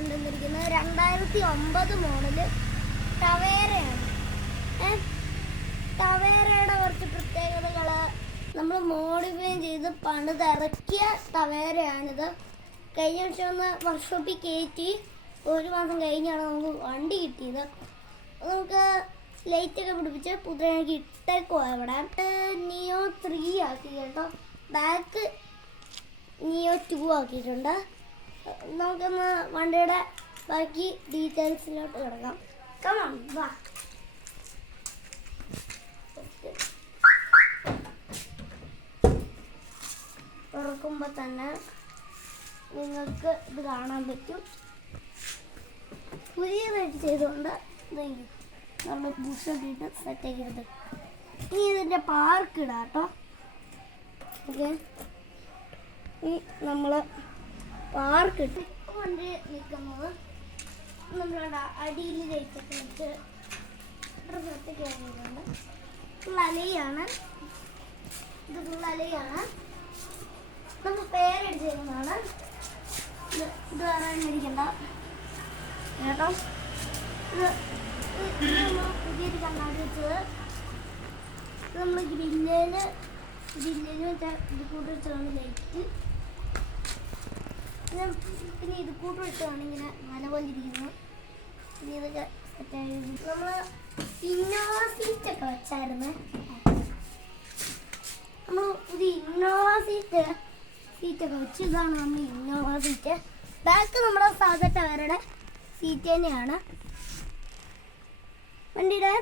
കൊണ്ടുവന്നിരിക്കുന്നത് 2009 മോഡല് ടവേരയാണ്. ടവേരയുടെ കുറച്ച് പ്രത്യേകതകൾ നമ്മൾ മോഡിഫൈ ചെയ്ത് പണിതിറക്കിയ ടവേരയാണിത്. കഴിഞ്ഞ വർഷം വർക്ക്ഷോപ്പിൽ കയറ്റി 1 മാസം കഴിഞ്ഞാണ് നമുക്ക് വണ്ടി കിട്ടിയത്. നമുക്ക് ലൈറ്റൊക്കെ പിടിപ്പിച്ച് പുതിയതാക്കി ഇട്ടേക്കുവാ. ഇവിടെ നിയോ 3 ആക്കി കേട്ടോ. ബാക്ക് നിയോ 2 ആക്കിയിട്ടുണ്ട്. നമുക്കൊന്ന് വണ്ടിയുടെ ബാക്കി ഡീറ്റെയിൽസിലോട്ട് കിടക്കാം. കമോൺ വാ. തുറക്കുമ്പോൾ തന്നെ നിങ്ങൾക്ക് ഇത് കാണാൻ പറ്റും. പുതിയതായിട്ട് ചെയ്തുകൊണ്ട് നമ്മൾ ബൂസ്റ്റൊക്കെ ഇട്ട് സെറ്റാക്കി എടുത്ത് ഇനി ഇതിൻ്റെ പാർക്ക് ഇടാം കേട്ടോ. ഓക്കെ, ഈ നമ്മൾ പാർക്ക് ഇട്ട് കൊണ്ട് നിൽക്കുന്നത് നമ്മളുടെ അടിയിൽ ലൈറ്റൊക്കെ വെച്ച് സെറ്റൊക്കെ ആക്കിയിട്ടുണ്ട്. ഫുൾ അലയാണ് ഇത്. ഫുൾ അലയാണ്. നമ്മൾ പേരടിച്ചിരുന്നതാണ്. ഇത് പറയാനിരിക്കണ്ട കേട്ടോ. ഇത് നമ്മൾ പുതിയൊരു കണ്ണാടി വെച്ചത്. ഇത് നമ്മൾ ഗ്രില്ലിന് വെച്ചാൽ ഇത് കൂട്ട് വെച്ചാണ് ലൈറ്റ്. പിന്നെ ഇത് കൂട്ട് വെച്ചാണ് ഇങ്ങനെ മല പോലെ ഇരിക്കുന്നത്. പിന്നെ ഇതൊക്കെ സെറ്റായി. നമ്മൾ ഇന്നോവ സീറ്റൊക്കെ വെച്ചായിരുന്നു. നമ്മൾ പുതിയ ഇന്നോവ സീറ്റൊക്കെ വെച്ച് ഇതാണ് നമ്മൾ ഇന്നോവ സീറ്റ്. ബാക്ക് നമ്മുടെ സാധാ ടയറുടെ സീറ്റ് തന്നെയാണ്. വണ്ടിയുടെ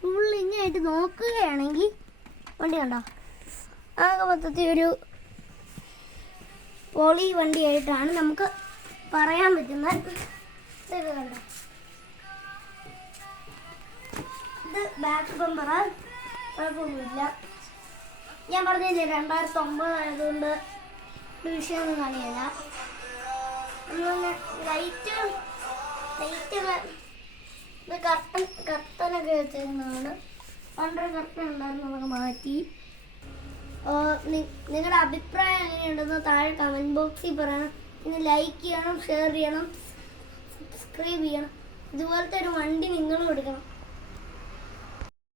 ഫുൾ ഇങ്ങായിട്ട് നോക്കുകയാണെങ്കിൽ വണ്ടി കണ്ടോ, ആകെ മൊത്തത്തിൽ ഒരു പോളി വണ്ടിയായിട്ടാണ് നമുക്ക് പറയാൻ പറ്റുന്നത്. ഇതൊക്കെ കണ്ടോ, ഇത് ബാക്ക് ബമ്പറ. കുഴപ്പമൊന്നുമില്ല. ഞാൻ പറഞ്ഞില്ലേ 2009 ആയതുകൊണ്ട് വിഷയമൊന്നും കാണിയല്ല. ലൈറ്റ് ഇത് കർട്ടനൊക്കെ വെച്ചിരുന്നതാണ്. പണ്ടൊരു കർട്ടൻ ഉണ്ടായിരുന്നു, നമുക്ക് മാറ്റി. നിങ്ങളുടെ അഭിപ്രായം എങ്ങനെയുണ്ടെന്ന് താഴെ കമൻറ്റ് ബോക്സിൽ പറയണം. പിന്നെ ലൈക്ക് ചെയ്യണം, ഷെയർ ചെയ്യണം, സബ്സ്ക്രൈബ് ചെയ്യണം. ഇതുപോലത്തെ ഒരു വണ്ടി നിങ്ങളും എടുക്കണം.